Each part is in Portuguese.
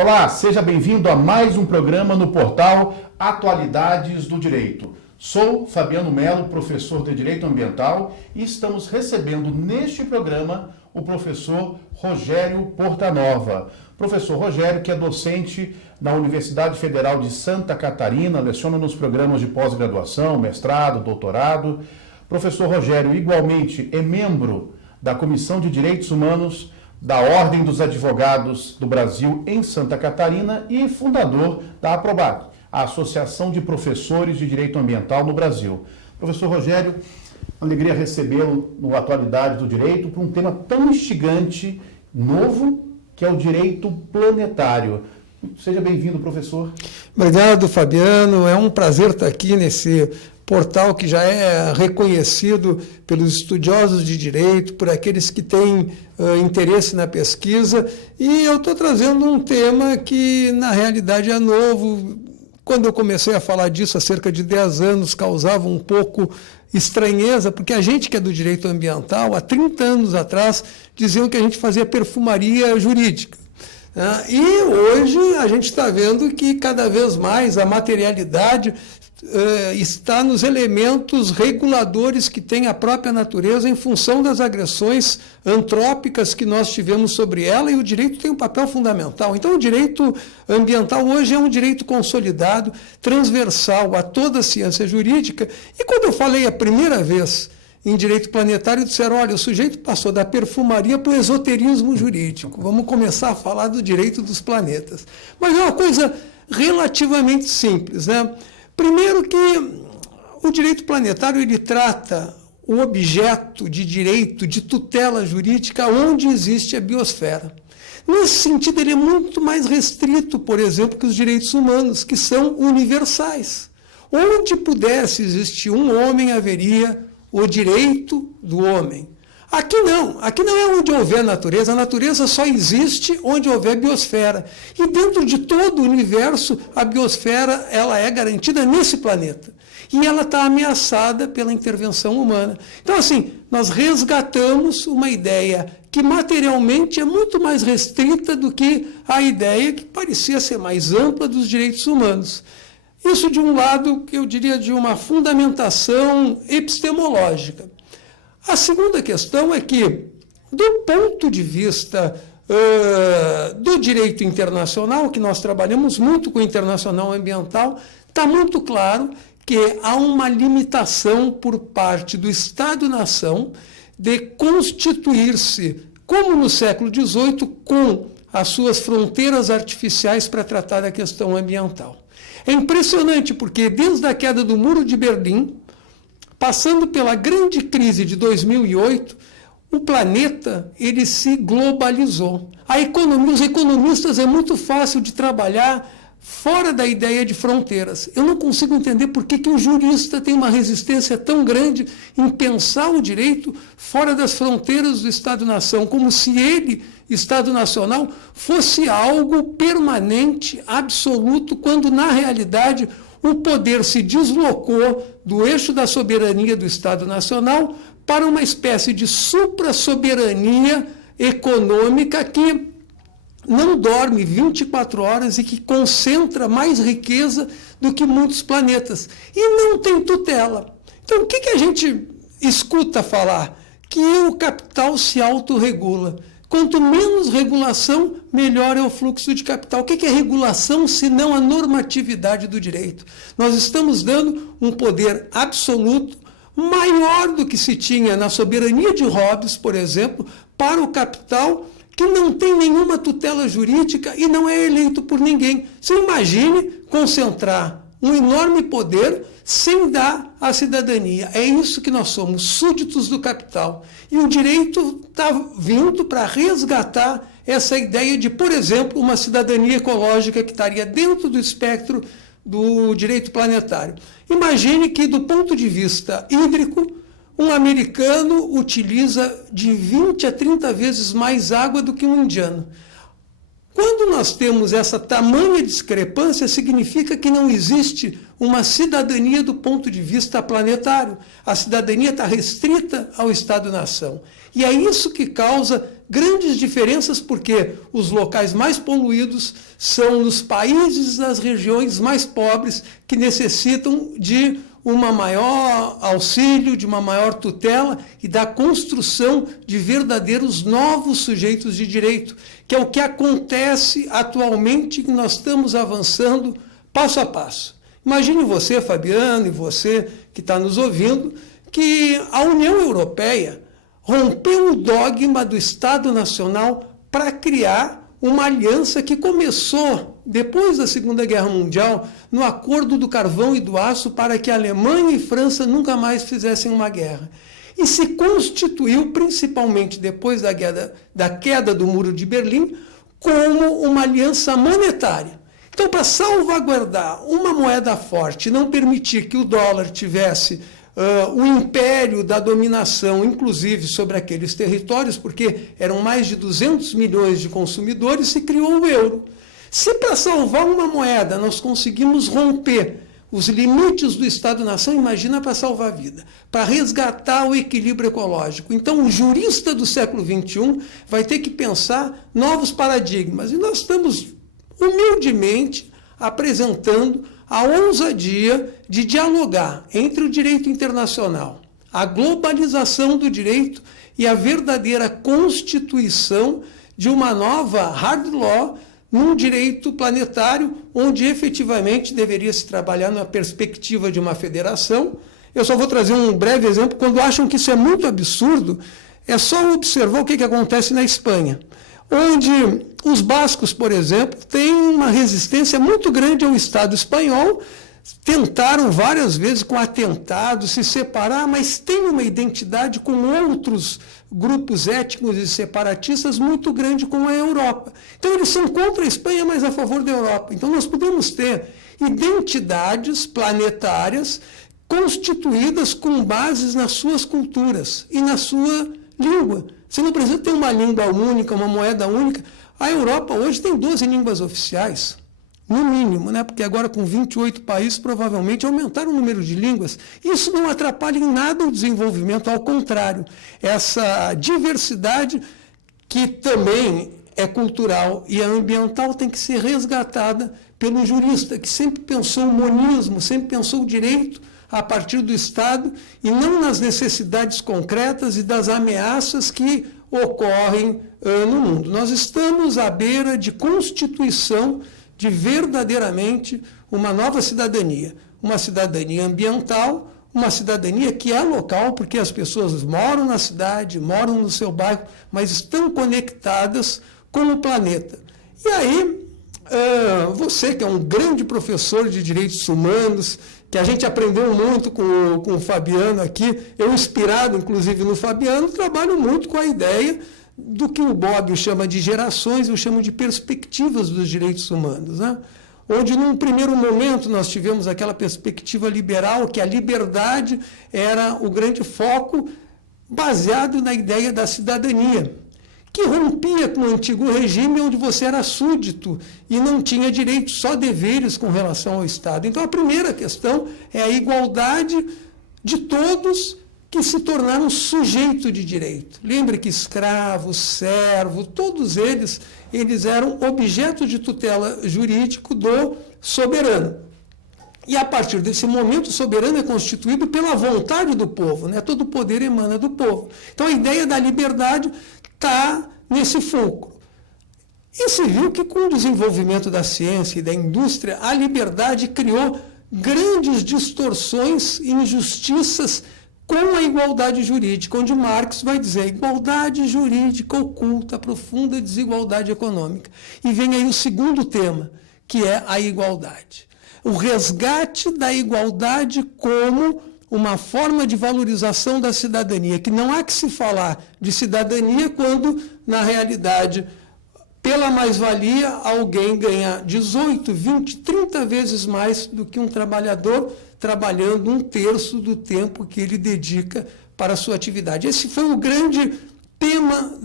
Olá, seja bem-vindo a mais um programa no portal Atualidades do Direito. Sou Fabiano Melo, professor de Direito Ambiental, e estamos recebendo neste programa o professor Rogério Portanova. Professor Rogério, que é docente na Universidade Federal de Santa Catarina, leciona nos programas de pós-graduação, mestrado, doutorado. Professor Rogério, igualmente, é membro da Comissão de Direitos Humanos da Ordem dos Advogados do Brasil em Santa Catarina e fundador da APROBAC, a Associação de Professores de Direito Ambiental no Brasil. Professor Rogério, alegria recebê-lo no Atualidade do Direito para um tema tão instigante, novo, que é o direito planetário. Seja bem-vindo, professor. Obrigado, Fabiano. É um prazer estar aqui nesse portal que já é reconhecido pelos estudiosos de direito, por aqueles que têm interesse na pesquisa, e eu estou trazendo um tema que, na realidade, é novo. Quando eu comecei a falar disso há cerca de 10 anos, causava um pouco estranheza, porque a gente que é do direito ambiental, há 30 anos atrás, diziam que a gente fazia perfumaria jurídica. E hoje a gente está vendo que cada vez mais a materialidade está nos elementos reguladores que tem a própria natureza em função das agressões antrópicas que nós tivemos sobre ela, e o direito tem um papel fundamental. Então, o direito ambiental hoje é um direito consolidado, transversal a toda a ciência jurídica, e quando eu falei a primeira vez em direito planetário, disseram, olha, o sujeito passou da perfumaria para o esoterismo jurídico, vamos começar a falar do direito dos planetas. Mas é uma coisa relativamente simples, né? Primeiro que o direito planetário ele trata o objeto de direito de tutela jurídica onde existe a biosfera. Nesse sentido, ele é muito mais restrito, por exemplo, que os direitos humanos, que são universais. Onde pudesse existir um homem, haveria o direito do homem. Aqui não é onde houver natureza, a natureza só existe onde houver biosfera. E dentro de todo o universo, a biosfera ela é garantida nesse planeta. E ela está ameaçada pela intervenção humana. Então, assim, nós resgatamos uma ideia que materialmente é muito mais restrita do que a ideia que parecia ser mais ampla dos direitos humanos. Isso de um lado, eu diria, de uma fundamentação epistemológica. A segunda questão é que, do ponto de vista do direito internacional, que nós trabalhamos muito com o internacional ambiental, está muito claro que há uma limitação por parte do Estado-nação de constituir-se, como no século XVIII, com as suas fronteiras artificiais para tratar da questão ambiental. É impressionante porque, desde a queda do Muro de Berlim, passando pela grande crise de 2008, o planeta ele se globalizou. Os economistas é muito fácil de trabalhar fora da ideia de fronteiras. Eu não consigo entender por que o jurista tem uma resistência tão grande em pensar o direito fora das fronteiras do Estado-nação, como se ele, Estado Nacional, fosse algo permanente, absoluto, quando, na realidade, o poder se deslocou do eixo da soberania do Estado Nacional para uma espécie de supra-soberania econômica que não dorme 24 horas e que concentra mais riqueza do que muitos planetas. E não tem tutela. Então, o que a gente escuta falar? Que o capital se autorregula. Quanto menos regulação, melhor é o fluxo de capital. O que é regulação, se não a normatividade do direito? Nós estamos dando um poder absoluto, maior do que se tinha na soberania de Hobbes, por exemplo, para o capital, que não tem nenhuma tutela jurídica e não é eleito por ninguém. Você imagine concentrar um enorme poder sem dar a cidadania. É isso que nós somos, súditos do capital. E o direito está vindo para resgatar essa ideia de, por exemplo, uma cidadania ecológica que estaria dentro do espectro do direito planetário. Imagine que, do ponto de vista hídrico, um americano utiliza de 20 a 30 vezes mais água do que um indiano. Quando nós temos essa tamanha discrepância, significa que não existe uma cidadania do ponto de vista planetário. A cidadania está restrita ao Estado-nação. E é isso que causa grandes diferenças, porque os locais mais poluídos são nos países das regiões mais pobres, que necessitam de uma maior auxílio, de uma maior tutela e da construção de verdadeiros novos sujeitos de direito, que é o que acontece atualmente, que nós estamos avançando passo a passo. Imagine você, Fabiano, e você que está nos ouvindo, que a União Europeia rompeu o dogma do Estado Nacional para criar uma aliança que começou depois da Segunda Guerra Mundial no Acordo do Carvão e do Aço para que a Alemanha e França nunca mais fizessem uma guerra. E se constituiu, principalmente depois da queda do Muro de Berlim, como uma aliança monetária. Então, para salvaguardar uma moeda forte e não permitir que o dólar tivesse o império da dominação, inclusive sobre aqueles territórios, porque eram mais de 200 milhões de consumidores, se criou o euro. Se para salvar uma moeda nós conseguimos romper os limites do Estado-nação, imagina para salvar a vida, para resgatar o equilíbrio ecológico. Então, o jurista do século XXI vai ter que pensar novos paradigmas. E nós estamos humildemente apresentando a ousadia de dialogar entre o direito internacional, a globalização do direito e a verdadeira constituição de uma nova hard law num direito planetário, onde efetivamente deveria se trabalhar na perspectiva de uma federação. Eu só vou trazer um breve exemplo. Quando acham que isso é muito absurdo, é só observar o que acontece na Espanha, onde os bascos, por exemplo, têm uma resistência muito grande ao Estado espanhol, tentaram várias vezes com atentados se separar, mas têm uma identidade com outros grupos étnicos e separatistas muito grande com a Europa. Então eles são contra a Espanha, mas a favor da Europa. Então nós podemos ter identidades planetárias constituídas com bases nas suas culturas e na sua língua. Você não precisa ter uma língua única, uma moeda única. A Europa hoje tem 12 línguas oficiais, no mínimo, né? Porque agora com 28 países provavelmente aumentaram o número de línguas. Isso não atrapalha em nada o desenvolvimento, ao contrário. Essa diversidade, que também é cultural e é ambiental, tem que ser resgatada pelo jurista, que sempre pensou o monismo, sempre pensou o direito a partir do Estado e não nas necessidades concretas e das ameaças que ocorrem no mundo. Nós estamos à beira de constituição de verdadeiramente uma nova cidadania, uma cidadania ambiental, uma cidadania que é local, porque as pessoas moram na cidade, moram no seu bairro, mas estão conectadas com o planeta. E aí, você que é um grande professor de direitos humanos, que a gente aprendeu muito com o Fabiano aqui, eu inspirado inclusive no Fabiano, trabalho muito com a ideia do que o Bob chama de gerações, eu chamo de perspectivas dos direitos humanos, né? Onde num primeiro momento nós tivemos aquela perspectiva liberal, que a liberdade era o grande foco, baseado na ideia da cidadania, que rompia com o antigo regime onde você era súdito e não tinha direitos, só deveres com relação ao Estado. Então, a primeira questão é a igualdade de todos que se tornaram sujeito de direito. Lembre que escravo, servo, todos eles eram objeto de tutela jurídico do soberano. E, a partir desse momento, o soberano é constituído pela vontade do povo, né? Todo o poder emana do povo. Então, a ideia da liberdade está nesse fulcro. E se viu que com o desenvolvimento da ciência e da indústria, a liberdade criou grandes distorções e injustiças com a igualdade jurídica, onde Marx vai dizer: igualdade jurídica oculta a profunda desigualdade econômica. E vem aí o segundo tema, que é a igualdade. O resgate da igualdade como uma forma de valorização da cidadania, que não há que se falar de cidadania quando, na realidade, pela mais-valia, alguém ganha 18, 20, 30 vezes mais do que um trabalhador trabalhando 1/3 do tempo que ele dedica para a sua atividade. Esse foi o grande tema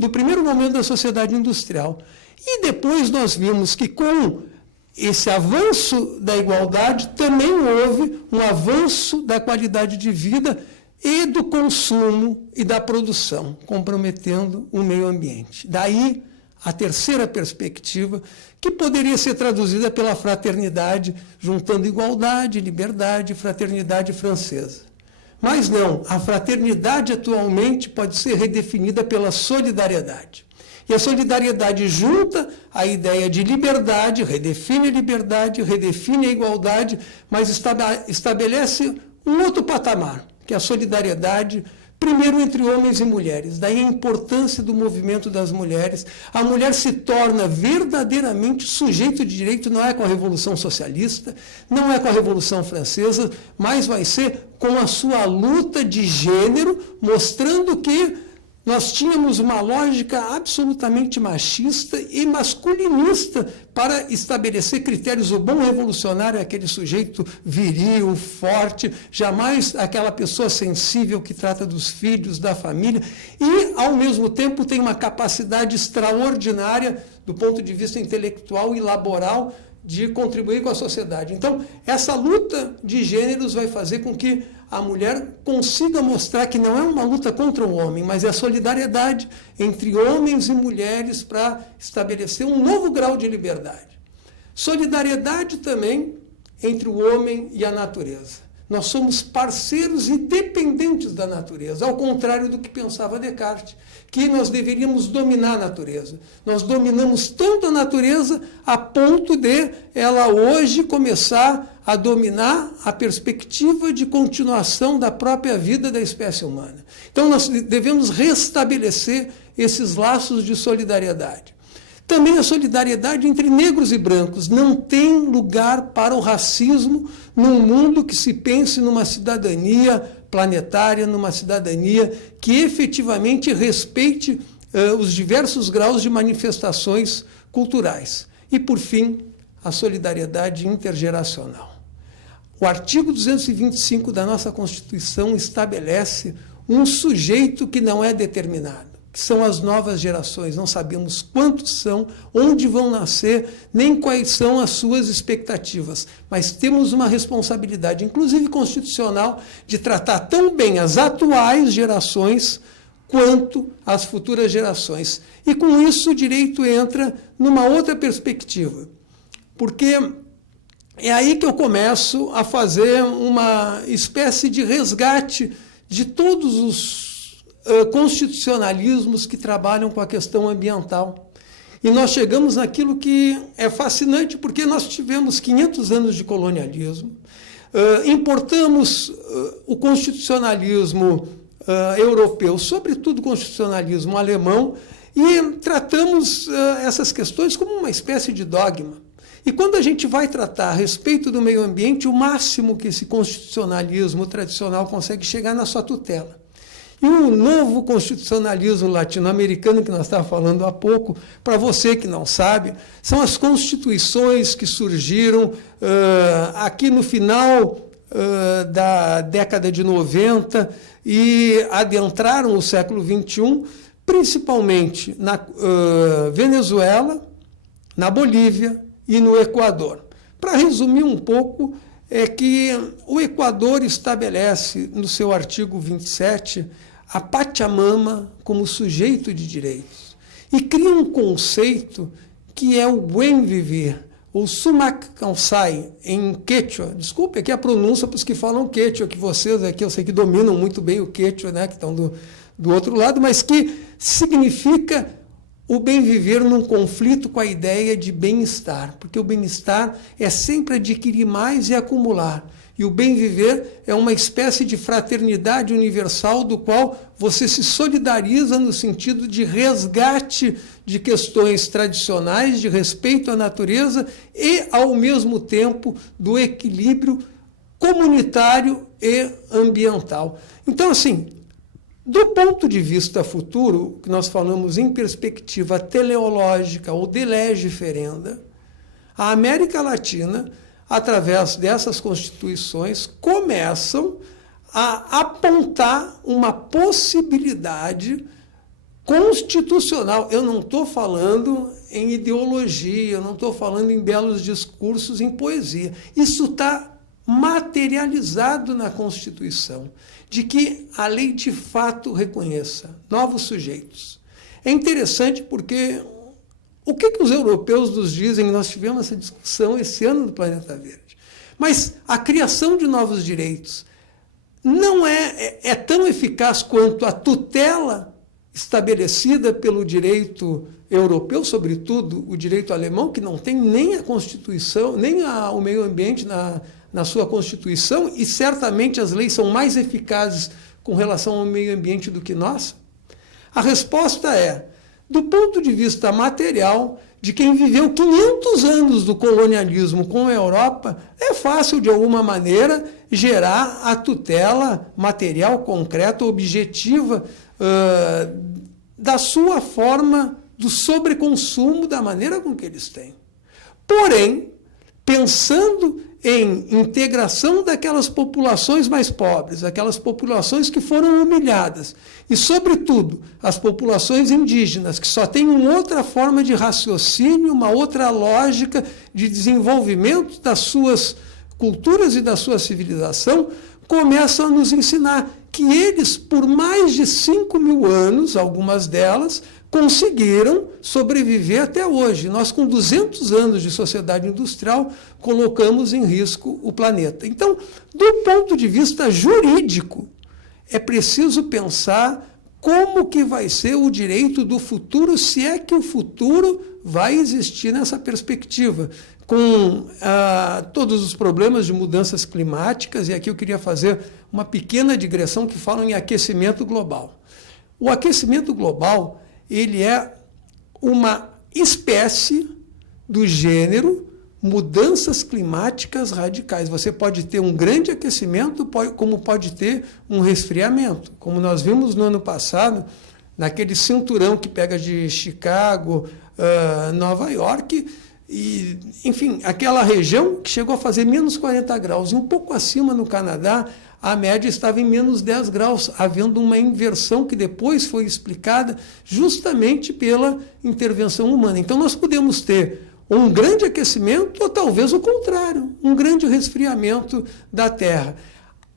do primeiro momento da sociedade industrial. E depois nós vimos que com esse avanço da igualdade também houve um avanço da qualidade de vida e do consumo e da produção, comprometendo o meio ambiente. Daí a terceira perspectiva, que poderia ser traduzida pela fraternidade, juntando igualdade, liberdade e fraternidade francesa. Mas não, a fraternidade atualmente pode ser redefinida pela solidariedade. E a solidariedade junta a ideia de liberdade, redefine a igualdade, mas estabelece um outro patamar, que é a solidariedade, primeiro entre homens e mulheres. Daí a importância do movimento das mulheres. A mulher se torna verdadeiramente sujeito de direito, não é com a Revolução Socialista, não é com a Revolução Francesa, mas vai ser com a sua luta de gênero, mostrando que nós tínhamos uma lógica absolutamente machista e masculinista para estabelecer critérios. O bom revolucionário é aquele sujeito viril, forte, jamais aquela pessoa sensível que trata dos filhos, da família, e, ao mesmo tempo, tem uma capacidade extraordinária do ponto de vista intelectual e laboral de contribuir com a sociedade. Então, essa luta de gêneros vai fazer com que a mulher consiga mostrar que não é uma luta contra o homem, mas é a solidariedade entre homens e mulheres para estabelecer um novo grau de liberdade. Solidariedade também entre o homem e a natureza. Nós somos parceiros independentes da natureza, ao contrário do que pensava Descartes, que nós deveríamos dominar a natureza. Nós dominamos tanto a natureza a ponto de ela hoje começar a dominar a perspectiva de continuação da própria vida da espécie humana. Então, nós devemos restabelecer esses laços de solidariedade. Também a solidariedade entre negros e brancos. Não tem lugar para o racismo num mundo que se pense numa cidadania planetária, numa cidadania que efetivamente respeite os diversos graus de manifestações culturais. E, por fim, a solidariedade intergeracional. O artigo 225 da nossa Constituição estabelece um sujeito que não é determinado, que são as novas gerações. Não sabemos quantos são, onde vão nascer, nem quais são as suas expectativas, mas temos uma responsabilidade, inclusive constitucional, de tratar tão bem as atuais gerações quanto as futuras gerações. E com isso o direito entra numa outra perspectiva, porque é aí que eu começo a fazer uma espécie de resgate de todos os constitucionalismos que trabalham com a questão ambiental. E nós chegamos naquilo que é fascinante, porque nós tivemos 500 anos de colonialismo, importamos o constitucionalismo europeu, sobretudo o constitucionalismo alemão, e tratamos essas questões como uma espécie de dogma. E quando a gente vai tratar a respeito do meio ambiente, o máximo que esse constitucionalismo tradicional consegue chegar é na sua tutela. E o novo constitucionalismo latino-americano, que nós estávamos falando há pouco, para você que não sabe, são as constituições que surgiram aqui no final da década de 90 e adentraram o século XXI, principalmente na Venezuela, na Bolívia e no Equador. Para resumir um pouco, é que o Equador estabelece, no seu artigo 27, a Pachamama como sujeito de direitos e cria um conceito que é o bem viver, o Sumak Kansai, em Quechua. Desculpe aqui a pronúncia para os que falam Quechua, que vocês aqui eu sei que dominam muito bem o Quechua, né, que estão do outro lado, mas que significa o bem viver num conflito com a ideia de bem-estar, porque o bem-estar é sempre adquirir mais e acumular. E o bem viver é uma espécie de fraternidade universal do qual você se solidariza no sentido de resgate de questões tradicionais, de respeito à natureza e, ao mesmo tempo, do equilíbrio comunitário e ambiental. Então, assim, do ponto de vista futuro, que nós falamos em perspectiva teleológica ou de lege ferenda, a América Latina, através dessas constituições, começam a apontar uma possibilidade constitucional. Eu não estou falando em ideologia, eu não estou falando em belos discursos, em poesia. Isso está materializado na Constituição, de que a lei de fato reconheça novos sujeitos. É interessante porque o que os europeus nos dizem? Nós tivemos essa discussão esse ano no Planeta Verde. Mas a criação de novos direitos não é tão eficaz quanto a tutela estabelecida pelo direito europeu, sobretudo o direito alemão, que não tem nem a Constituição, nem o meio ambiente na sua Constituição, e certamente as leis são mais eficazes com relação ao meio ambiente do que nós? A resposta é, do ponto de vista material, de quem viveu 500 anos do colonialismo com a Europa, é fácil, de alguma maneira, gerar a tutela material, concreta, objetiva, da sua forma do sobreconsumo, da maneira com que eles têm. Porém, pensando em integração daquelas populações mais pobres, aquelas populações que foram humilhadas, e, sobretudo, as populações indígenas, que só têm uma outra forma de raciocínio, uma outra lógica de desenvolvimento das suas culturas e da sua civilização, começam a nos ensinar que eles, por mais de 5.000 anos, algumas delas, conseguiram sobreviver até hoje. Nós, com 200 anos de sociedade industrial, colocamos em risco o planeta. Então, do ponto de vista jurídico, é preciso pensar como que vai ser o direito do futuro, se é que o futuro vai existir nessa perspectiva, com todos os problemas de mudanças climáticas, e aqui eu queria fazer uma pequena digressão que fala em aquecimento global. O aquecimento global, ele é uma espécie do gênero mudanças climáticas radicais. Você pode ter um grande aquecimento, como pode ter um resfriamento. Como nós vimos no ano passado, naquele cinturão que pega de Chicago, Nova York, e, enfim, aquela região que chegou a fazer menos 40 graus. E um pouco acima no Canadá, a média estava em menos 10 graus, havendo uma inversão que depois foi explicada justamente pela intervenção humana. Então, nós podemos ter um grande aquecimento ou talvez o contrário, um grande resfriamento da Terra.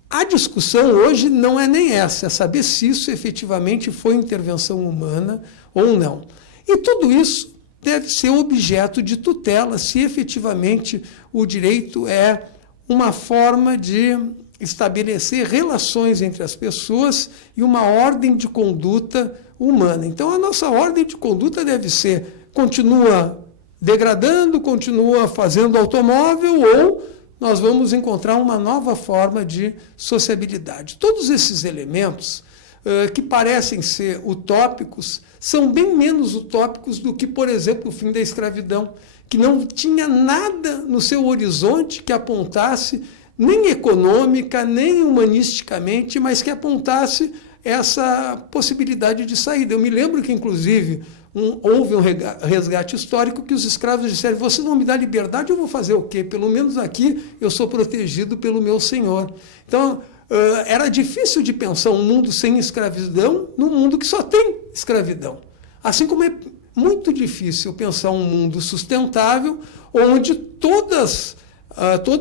A discussão hoje não é nem essa, é saber se isso efetivamente foi intervenção humana ou não. E tudo isso deve ser objeto de tutela, se efetivamente o direito é uma forma de estabelecer relações entre as pessoas e uma ordem de conduta humana. Então, a nossa ordem de conduta deve ser, continua degradando, continua fazendo automóvel, ou nós vamos encontrar uma nova forma de sociabilidade. Todos esses elementos que parecem ser utópicos são bem menos utópicos do que, por exemplo, o fim da escravidão, que não tinha nada no seu horizonte que apontasse, nem econômica, nem humanisticamente, mas que apontasse essa possibilidade de saída. Eu me lembro que, inclusive, houve um resgate histórico que os escravos disseram: você não me dá liberdade, eu vou fazer o quê? Pelo menos aqui eu sou protegido pelo meu senhor. Então, era difícil de pensar um mundo sem escravidão num mundo que só tem escravidão. Assim como é muito difícil pensar um mundo sustentável onde todos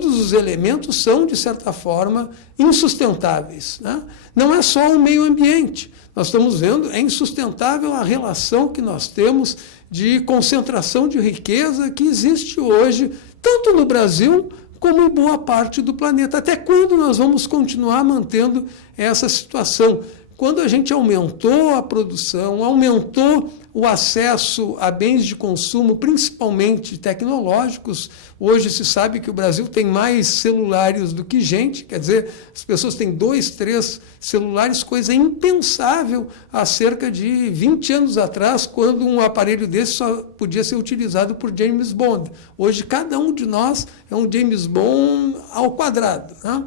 os elementos são, de certa forma, insustentáveis, né? Não é só o meio ambiente. Nós estamos vendo, é insustentável a relação que nós temos de concentração de riqueza que existe hoje, tanto no Brasil como em boa parte do planeta. Até quando nós vamos continuar mantendo essa situação? Quando a gente aumentou a produção, aumentou o acesso a bens de consumo, principalmente tecnológicos, hoje se sabe que o Brasil tem mais celulares do que gente, quer dizer, as pessoas têm 2, 3 celulares, coisa impensável há cerca de 20 anos atrás, quando um aparelho desse só podia ser utilizado por James Bond. Hoje, cada um de nós é um James Bond ao quadrado, né?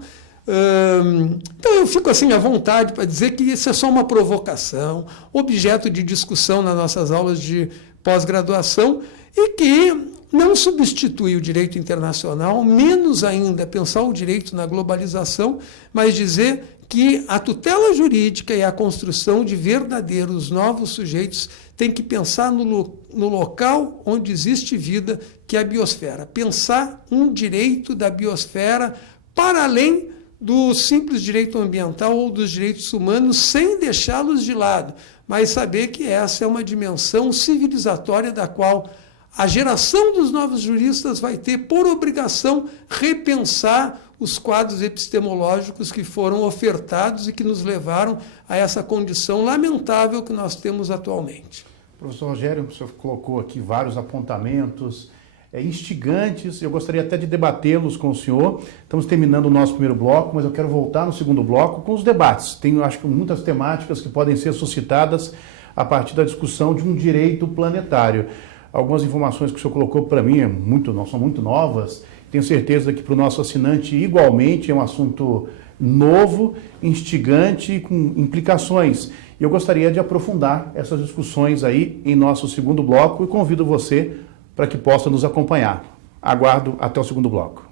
Então eu fico assim à vontade para dizer que isso é só uma provocação, objeto de discussão nas nossas aulas de pós-graduação, e que não substituir o direito internacional, menos ainda pensar o direito na globalização, mas dizer que a tutela jurídica e a construção de verdadeiros novos sujeitos tem que pensar no local onde existe vida, que é a biosfera. Pensar um direito da biosfera para além do simples direito ambiental ou dos direitos humanos, sem deixá-los de lado, mas saber que essa é uma dimensão civilizatória da qual a geração dos novos juristas vai ter por obrigação repensar os quadros epistemológicos que foram ofertados e que nos levaram a essa condição lamentável que nós temos atualmente. Professor Rogério, o senhor colocou aqui vários apontamentos instigantes, eu gostaria até de debatê-los com o senhor. Estamos terminando o nosso primeiro bloco, mas eu quero voltar no segundo bloco com os debates. Tenho, acho que, muitas temáticas que podem ser suscitadas a partir da discussão de um direito planetário. Algumas informações que o senhor colocou para mim são muito novas. Tenho certeza que para o nosso assinante, igualmente, é um assunto novo, instigante e com implicações. E eu gostaria de aprofundar essas discussões aí em nosso segundo bloco e convido você para que possa nos acompanhar. Aguardo até o segundo bloco.